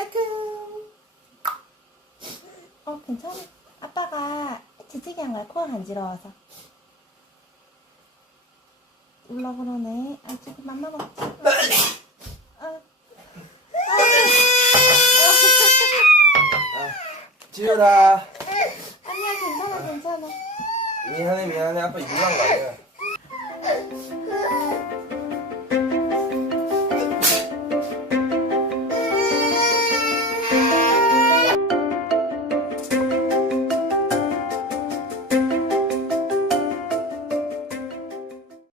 차크. 괜찮아. 아빠가 지지개 한 거야. 코가 간지러워서. 울라 그러네. 지금 맘마 먹자. 지효다. 아니야, 괜찮아, 괜찮아. 미안해 아빠 이상한 거 아니야.